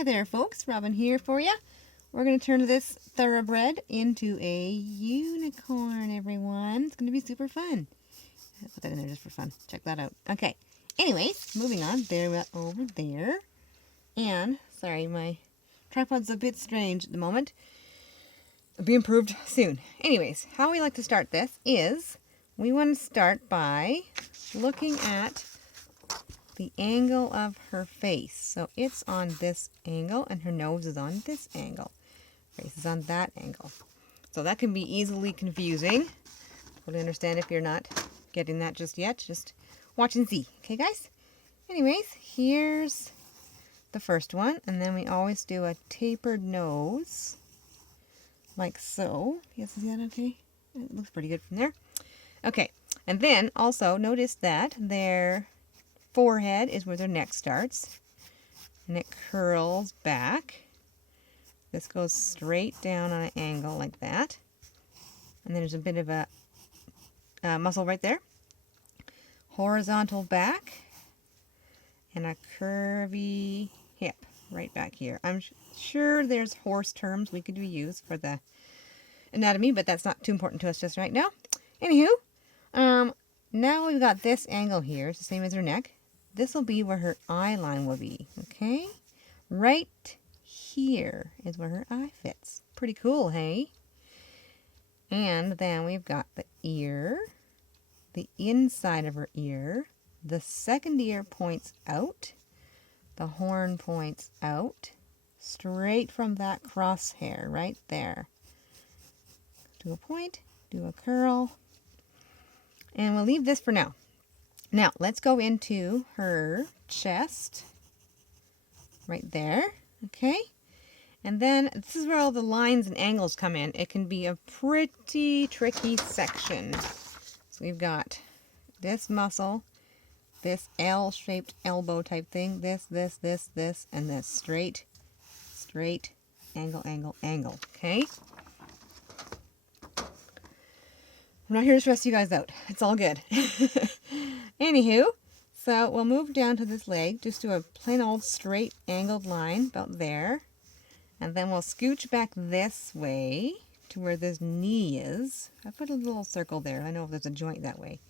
Hi there folks, Robin here for you. We're going to turn this thoroughbred into a unicorn, everyone. It's going to be super fun. I'll put that in there just for fun. Check that out. Okay, anyways, moving on. They're over there. And, sorry, my tripod's a bit strange at the moment. It'll be improved soon. Anyways, how we like to start this is we want to start by looking at the angle of her face. So it's on this angle and her nose is on this angle. Face is on that angle. So that can be easily confusing. Totally understand if you're not getting that just yet. Just watch and see. Okay, guys? Anyways, here's the first one. And then we always do a tapered nose. Like so. You guys see that okay? It looks pretty good from there. Okay. And then also notice that their forehead is where their neck starts. And it curls back. This goes straight down on an angle like that. And there's a bit of a muscle right there. Horizontal back. And a curvy hip right back here. I'm sure there's horse terms we could use for the anatomy, but that's not too important to us just right now. Anywho, now we've got this angle here. It's the same as her neck. This will be where her eye line will be, okay? Right here is where her eye fits. Pretty cool, hey? And then we've got the ear, the inside of her ear. The second ear points out. The horn points out. Straight from that crosshair right there. Do a point, do a curl. And we'll leave this for now. Now, let's go into her chest, right there, okay? And then, this is where all the lines and angles come in. It can be a pretty tricky section. So we've got this muscle, this L-shaped elbow type thing, this, and this straight, angle, okay? I'm not here to stress you guys out. It's all good. Anywho, so we'll move down to this leg. Just do a plain old straight angled line about there. And then we'll scooch back this way to where this knee is. I put a little circle there. I know there's a joint that way.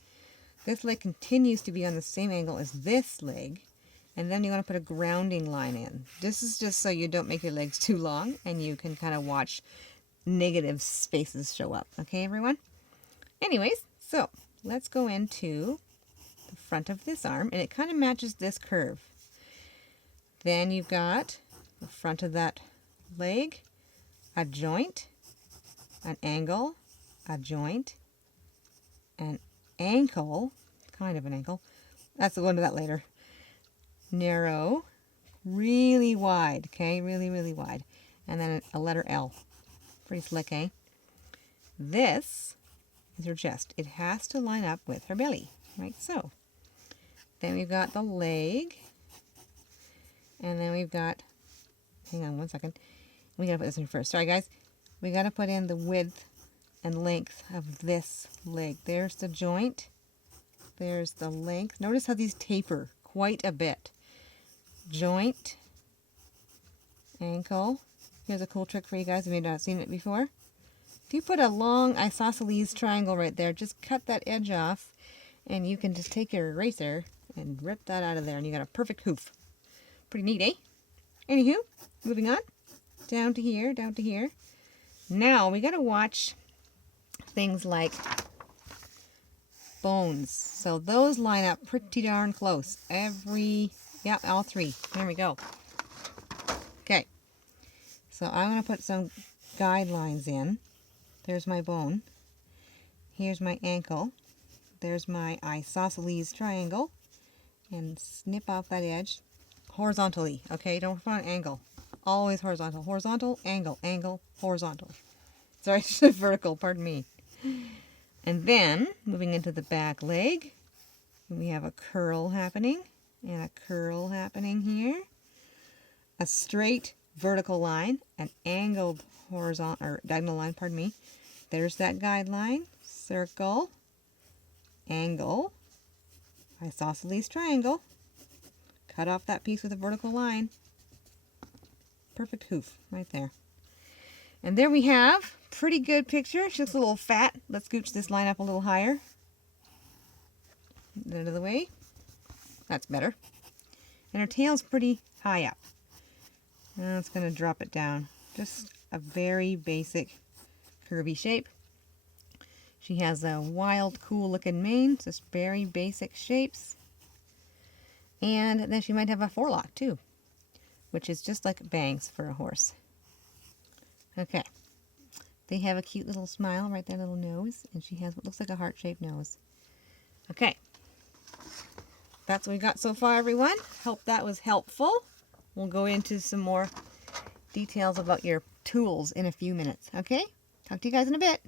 This leg continues to be on the same angle as this leg. And then you want to put a grounding line in. This is just so you don't make your legs too long and you can kind of watch negative spaces show up. Okay, everyone? Anyways, so let's go into the front of this arm, and it kind of matches this curve. Then you've got the front of that leg, a joint, an angle, a joint, an ankle, kind of an ankle. That's the one to that later. Narrow, really wide, okay, really wide, and then a letter L. Pretty slick, eh? This is her chest. It has to line up with her belly, like so. Then we've got the leg, and then we've got, hang on one second, we gotta put this in first. Sorry guys, we gotta put in the width and length of this leg. There's the joint, there's the length. Notice how these taper quite a bit. Joint, ankle. Here's a cool trick for you guys who may not have seen it before. If you put a long isosceles triangle right there, just cut that edge off, and you can just take your eraser and rip that out of there, and you got a perfect hoof. Pretty neat, eh? Anywho, moving on. Down to here, down to here. Now, we got to watch things like bones. So those line up pretty darn close. All three. There we go. Okay. So I'm going to put some guidelines in. There's my bone. Here's my ankle. There's my isosceles triangle. And snip off that edge horizontally. Okay, don't put an angle. Always horizontal. Horizontal, angle, angle, horizontal. Sorry, vertical, pardon me. And then, moving into the back leg, we have a curl happening. And a curl happening here. A straight vertical line. An angled horizontal, or diagonal line, pardon me. There's that guideline, circle, angle, isosceles triangle, cut off that piece with a vertical line, perfect hoof right there. And there we have pretty good picture. She looks a little fat. Let's scooch this line up a little higher. Get it out of the way. That's better. And her tail's pretty high up. Now it's going to drop it down. Just a very basic curvy shape. She has a wild, cool looking mane. Just very basic shapes. And then she might have a forelock too, which is just like bangs for a horse. Okay. They have a cute little smile right there, little nose, and she has what looks like a heart-shaped nose. Okay. That's what we got so far, everyone. Hope that was helpful. We'll go into some more details about your tools in a few minutes. Okay? Talk to you guys in a bit.